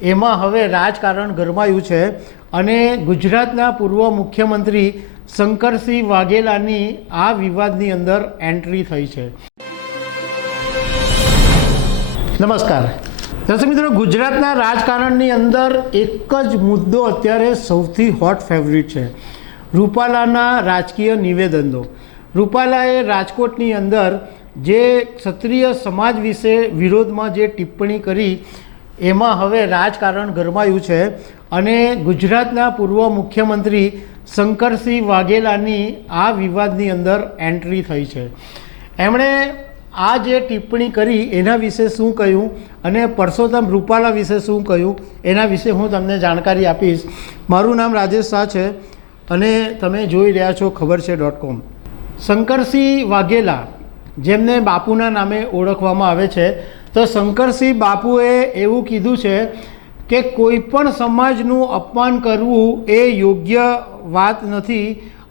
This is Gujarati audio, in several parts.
એમાં હવે રાજકારણ ગરમાયું છે અને ગુજરાતના પૂર્વ મુખ્યમંત્રી શંકરસિંહ વાઘેલાની આ વિવાદની અંદર એન્ટ્રી થઈ છે। નમસ્કાર દર્શક મિત્રો, ગુજરાતના રાજકારણની અંદર એક જ મુદ્દો અત્યારે સૌથી હોટ ફેવરિટ છે, રૂપાલાના રાજકીય નિવેદનો। રૂપાલાએ રાજકોટની અંદર જે ક્ષત્રિય સમાજ વિશે વિરોધમાં જે ટિપ્પણી કરી એમાં હવે રાજકારણ ગરમાયું છે અને ગુજરાતના પૂર્વ મુખ્યમંત્રી શંકરસિંહ વાઘેલાની આ વિવાદની અંદર એન્ટ્રી થઈ છે। એમણે આ જે ટિપ્પણી કરી એના વિશે શું કહ્યું અને પરસોત્તમ રૂપાલા વિશે શું કહ્યું એના વિશે હું તમને જાણકારી આપીશ। મારું નામ રાજેશ શાહ છે અને તમે જોઈ રહ્યા છો ખબરછે.com। શંકરસિંહ વાઘેલા, જેમને બાપુના નામે ઓળખવામાં આવે છે, તો શંકરસિંહ બાપુએ એવું કીધું છે કે કોઈ પણ સમાજનું અપમાન કરવું એ યોગ્ય વાત નથી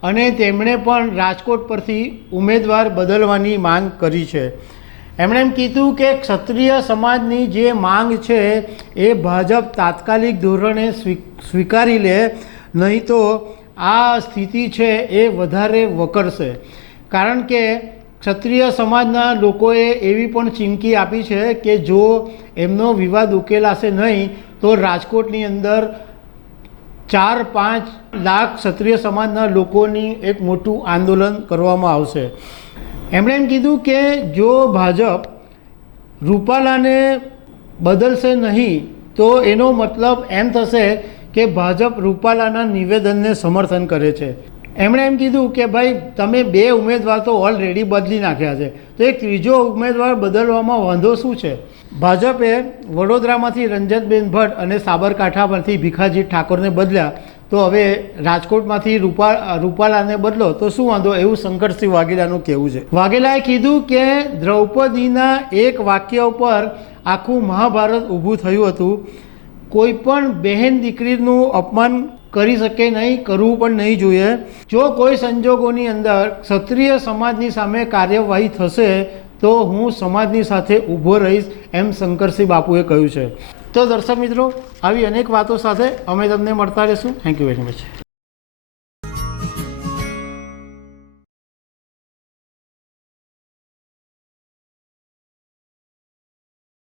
અને તેમણે પણ રાજકોટ પરથી ઉમેદવાર બદલવાની માંગ કરી છે। એમણે એમ કીધું કે ક્ષત્રિય સમાજની જે માંગ છે એ ભાજપ તાત્કાલિક ધોરણે સ્વીકારી લે, નહીં તો આ સ્થિતિ છે એ વધારે વકરશે। કારણ કે ક્ષત્રિય સમાજના લોકોએ એવી પણ ચીમકી આપી છે કે જો એમનો વિવાદ ઉકેલાશે નહીં તો રાજકોટની અંદર 4-5 લાખ ક્ષત્રિય સમાજના લોકોની એક મોટું આંદોલન કરવામાં આવશે। એમણે એમ કીધું કે જો ભાજપ રૂપાલાને બદલશે નહીં તો એનો મતલબ એમ થશે કે ભાજપ રૂપાલાના નિવેદનને સમર્થન કરે છે। એમણે એમ કીધું કે ભાઈ તમે 2 ઉમેદવાર તો ઓલરેડી બદલી નાખ્યા છે, તો એક ત્રીજો ઉમેદવાર બદલવામાં વાંધો શું છે? ભાજપે વડોદરામાંથી રંજનબેન ભટ્ટ અને સાબરકાંઠામાંથી ભીખાજી ઠાકોરને બદલ્યા, તો હવે રાજકોટમાંથી રૂપાલાને બદલો તો શું વાંધો, એવું શંકરસિંહ વાઘેલાનું કહેવું છે। વાઘેલાએ કીધું કે દ્રૌપદીના એક વાક્ય ઉપર આખું મહાભારત ઊભું થયું હતું। કોઈ પણ બહેન દીકરીનું અપમાન કરી શકે નહીં, કરવું પણ નહીં જોઈએ। જો કોઈ સંજોગોની અંદર ક્ષત્રિય સમાજની સામે કાર્યવાહી થશે તો હું સમાજની સાથે ઊભો રહીશ, એમ શંકરસિંહ બાપુએ કહ્યું છે। તો દર્શક મિત્રો, આવી અનેક વાતો સાથે અમે તમને મળતા રહીશું। Thank you very much.